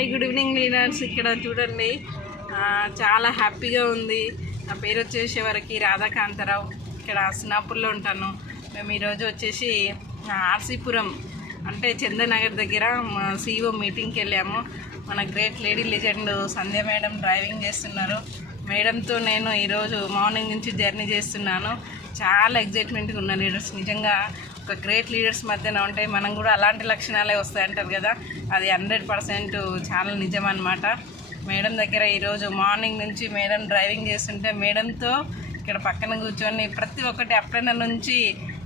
Hi good evening leaders. ఇక్కడ చూడండి చాలా హ్యాపీగా ఉంది. నా పేరు వచ్చేసేవరకు రాధాకాంతరావు. ఇక్కడ స్నాపూర్లో ఉంటాను. మేము ఈరోజు వచ్చేసి ఆర్సీపురం అంటే చందనగర్ దగ్గర CEO మీటింగ్కి వెళ్ళాము. మన గ్రేట్ లేడీ లెజెండ్ సంధ్య మేడం డ్రైవింగ్ చేస్తున్నారు. మేడంతో నేను ఈరోజు మార్నింగ్ నుంచి జర్నీ చేస్తున్నాను. చాలా ఎగ్జైట్మెంట్గా ఉన్న లీడర్స్. నిజంగా ఒక గ్రేట్ లీడర్స్ మధ్యన ఉంటే మనం కూడా అలాంటి లక్షణాలే వస్తాయంటారు కదా, అది 100% చాలా నిజం అన్నమాట. మేడం దగ్గర ఈరోజు మార్నింగ్ నుంచి మేడం డ్రైవింగ్ చేస్తుంటే మేడంతో ఇక్కడ పక్కన కూర్చొని ప్రతి ఒక్కటి అప్పుడైనా నుంచి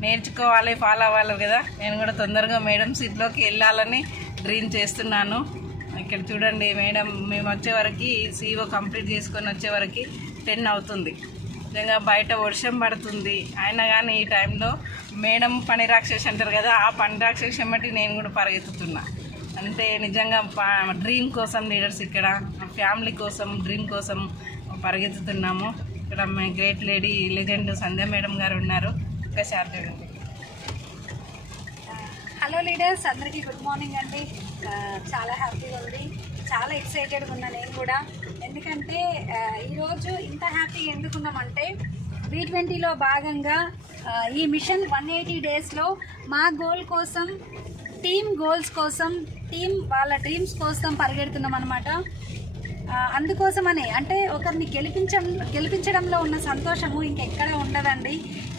నేర్చుకోవాలి, ఫాలో అవ్వాలి కదా. నేను కూడా తొందరగా మేడం సీట్లోకి వెళ్ళాలని డ్రీమ్ చేస్తున్నాను. ఇక్కడ చూడండి మేడం మేము వచ్చేవరకు CEO కంప్లీట్ చేసుకొని వచ్చేవరకు 10 అవుతుంది. నిజంగా బయట వర్షం పడుతుంది, అయినా కానీ ఈ టైంలో మేడం పని రాక్షసి అంటారు కదా, ఆ పని రాక్షసి బట్టి నేను కూడా పరిగెత్తుతున్నా. అంటే నిజంగా డ్రీమ్ కోసం లీడర్స్, ఇక్కడ ఫ్యామిలీ కోసం డ్రీమ్ కోసం పరిగెత్తుతున్నాము. ఇక్కడ మా గ్రేట్ లేడీ లెజెండ్ సంధ్య మేడం గారు ఉన్నారు. ఒకసారి చూడండి. హలో లీడర్స్, అందరికీ గుడ్ మార్నింగ్ అండి. చాలా హ్యాపీగా ఉంది, చాలా ఎక్సైటెడ్గా ఉన్నా నేను కూడా. ఎందుకంటే ఈరోజు ఇంత హ్యాపీగా ఎందుకున్నామంటే B20లో భాగంగా ఈ మిషన్ 180 డేస్లో మా గోల్ కోసం, టీమ్ గోల్స్ కోసం, టీమ్ వాళ్ళ డ్రీమ్స్ కోసం పరిగెడుతున్నాం అనమాట. అందుకోసమనే అంటే ఒకరిని గెలిపించడంలో ఉన్న సంతోషము ఇంకెక్కడ ఉండదండి.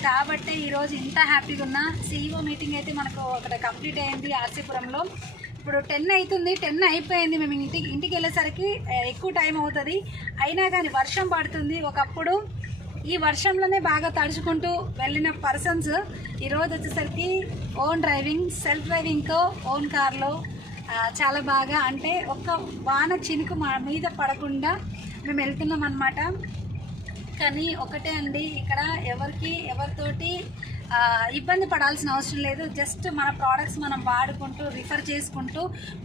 కాబట్టి ఈరోజు ఇంత హ్యాపీగా ఉన్న CEO మీటింగ్ అయితే మనకు ఒకటి కంప్లీట్ అయింది ఆర్సీపురంలో. ఇప్పుడు 10 అవుతుంది, 10 అయిపోయింది. మేము ఇంటికి వెళ్ళేసరికి ఎక్కువ టైం అవుతుంది. అయినా కానీ వర్షం పడుతుంది. ఒకప్పుడు ఈ వర్షంలోనే బాగా తడుచుకుంటూ వెళ్ళిన పర్సన్స్ ఈరోజు వచ్చేసరికి ఓన్ డ్రైవింగ్, సెల్ఫ్ డ్రైవింగ్తో ఓన్ కార్లో చాలా బాగా, అంటే ఒక్క వాన చినుకు మా మీద పడకుండా మేము వెళ్తున్నాం అన్నమాట. కానీ ఒకటే అండి, ఇక్కడ ఎవరితోటి ఇబ్బంది పడాల్సిన అవసరం లేదు. జస్ట్ మన ప్రోడక్ట్స్ మనం వాడుకుంటూ, రిఫర్ చేసుకుంటూ,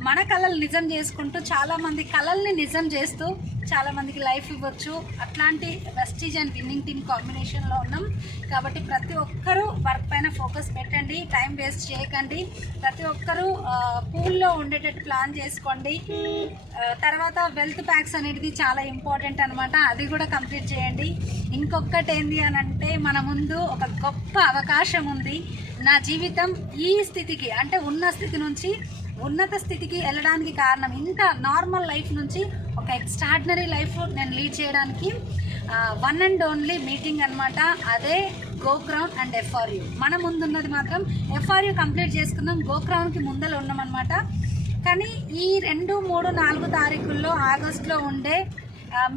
మన కళలు నిజం చేసుకుంటూ, చాలామంది కళల్ని నిజం చేస్తూ చాలామందికి లైఫ్ ఇవ్వచ్చు. అట్లాంటి వెస్టీజ్ అండ్ విన్నింగ్ టీమ్ కాంబినేషన్లో ఉన్నాం. కాబట్టి ప్రతి ఒక్కరూ వర్క్ పైన ఫోకస్ పెట్టండి, టైం వేస్ట్ చేయకండి. ప్రతి ఒక్కరూ పూల్లో ఉండేటట్టు ప్లాన్ చేసుకోండి. తర్వాత వెల్త్ ప్యాక్స్ అనేది చాలా ఇంపార్టెంట్ అనమాట, అది కూడా కంప్లీట్ చేయండి. ఇంకొకటి ఏంటి అని అంటే, మన ముందు ఒక గొప్ప అవకాశం ఉంది. నా జీవితం ఈ స్థితికి, అంటే ఉన్న స్థితి నుంచి ఉన్నత స్థితికి వెళ్ళడానికి కారణం, ఇంత నార్మల్ లైఫ్ నుంచి ఒక ఎక్స్ట్రాడినరీ లైఫ్ నేను లీడ్ చేయడానికి వన్ అండ్ ఓన్లీ మీటింగ్ అనమాట. అదే గోక్రౌన్ అండ్ FRU. మన ముందున్నది మాత్రం FRU కంప్లీట్ చేసుకున్నాం, గోక్రౌన్కి ముందర ఉన్నామన్నమాట. కానీ ఈ 2, 3, 4 తారీఖుల్లో ఆగస్టులో ఉండే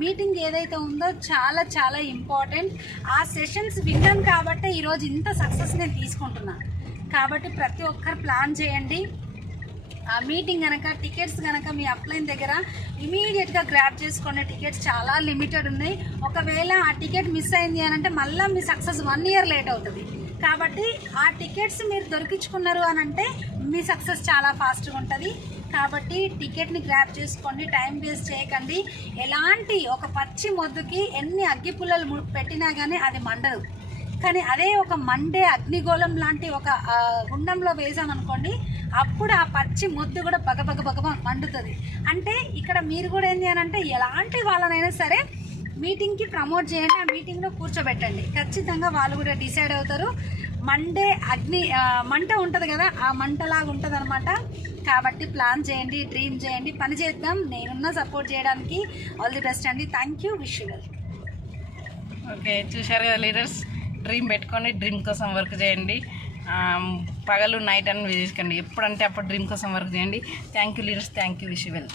మీటింగ్ ఏదైతే ఉందో చాలా చాలా ఇంపార్టెంట్. ఆ సెషన్స్ విన్నాను కాబట్టి ఈరోజు ఇంత సక్సెస్ నేను తీసుకుంటున్నాను. కాబట్టి ప్రతి ఒక్కరు ప్లాన్ చేయండి. ఆ మీటింగ్ కనుక, టికెట్స్ కనుక మీ అప్లైన్ దగ్గర ఇమీడియట్గా గ్రాప్ చేసుకోండి. టికెట్స్ చాలా లిమిటెడ్ ఉన్నాయి. ఒకవేళ ఆ టికెట్ మిస్ అయింది అని అంటే మళ్ళీ మీ సక్సెస్ 1 year లేట్ అవుతుంది. కాబట్టి ఆ టికెట్స్ మీరు దొరికించుకున్నారు అని అంటే మీ సక్సెస్ చాలా ఫాస్ట్గా ఉంటుంది. కాబట్టి టికెట్ని గ్రాప్ చేసుకోండి, టైం వేస్ట్ చేయకండి. ఎలాంటి ఒక పచ్చి మొద్దుకి ఎన్ని అగ్గిపుల్లలు పెట్టినా కానీ అది మండదు. కానీ అదే ఒక మండే అగ్నిగోళం లాంటి ఒక గుండంలో వేసామనుకోండి, అప్పుడు ఆ పచ్చి మొద్దు కూడా బగబగ మండుతుంది. అంటే ఇక్కడ మీరు కూడా ఏంటి అని అంటే, ఎలాంటి వాళ్ళనైనా సరే మీటింగ్కి ప్రమోట్ చేయండి, ఆ మీటింగ్లో కూర్చోబెట్టండి. ఖచ్చితంగా వాళ్ళు కూడా డిసైడ్ అవుతారు. మండే మంట ఉంటుంది కదా, ఆ మంటలాగా ఉంటుంది అనమాట. కాబట్టి ప్లాన్ చేయండి, డ్రీమ్ చేయండి, పని చేద్దాం. నేనున్న సపోర్ట్ చేయడానికి. ఆల్ ది బెస్ట్ అండి. Thank you. Wish you well. Okay, చూశారు కదా లీడర్స్, డ్రీమ్ పెట్టుకోండి, డ్రీమ్ కోసం వర్క్ చేయండి. పగలు నైట్ అని చేసుకోండి, ఎప్పుడంటే అప్పుడు డ్రీమ్ కోసం వర్క్ చేయండి. Thank you leaders, thank you. Wish you well.